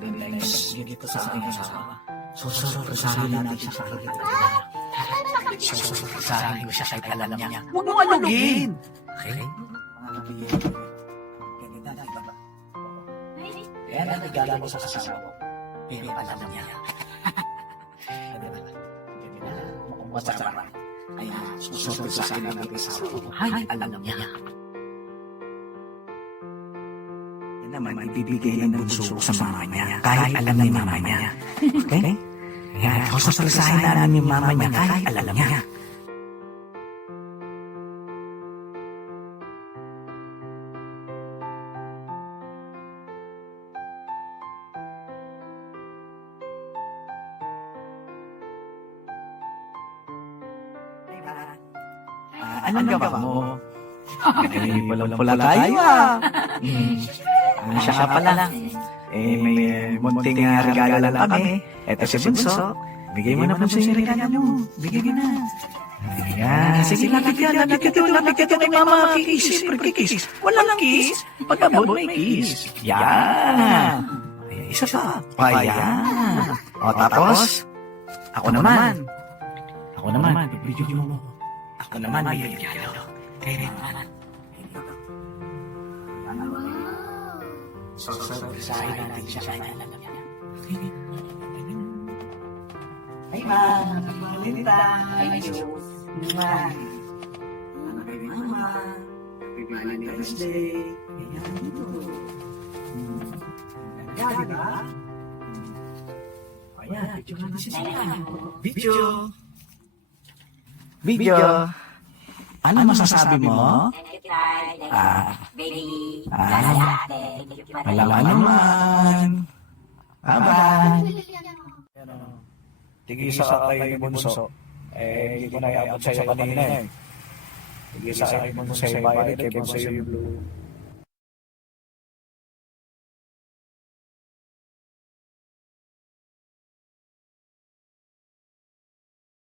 Hindi ko sa aking asawa. Susurusahin natin siya sa aking susurusahin ko siya kahit alam niya. Huwag mong alugin! Okay? Kaya nagigala mo sa asawa ko. Pero alam niya. Mukhang masarap. Kaya susurusahin natin ang asawa ko. Ay, alam niya. Naman ibibigay ng bunso sa mama niya kahit alam ni mama niya. Okay? Kaya susurusahin namin yung mama niya kahit alam niya. Anong gawa mo? Ay, pula tayo siya nga pala. May munting regalo lang kami. Eto si Bunso. Bigay mo na Bunso yung regalo mo. Bigay mo na. Ayan. Sige, lapit ka kay Mama. Kikis. Siyempre kikis. Walang kiss. Pag-abot may kiss. Yan. Isa pa. Ayan. O tapos, ako naman. Video mo. Ako naman may regalo. Kaya naman. Susurusahin natin siya kahit alam niya. Ay, Ma! Valentine's! Ano kay Mama? Happy Valentine's Day! Ayan ito. Ganda, di ba? Ayan, picture natin si Sila. Video! Ano masasabi mo? Baby, Alam naman. Bye-bye. Tigisa ka kay Bunso. Hindi ko na iabot sa'yo kanina eh. Tigisa kay Bunso sa'yo Violet, kay Bunso yung blue.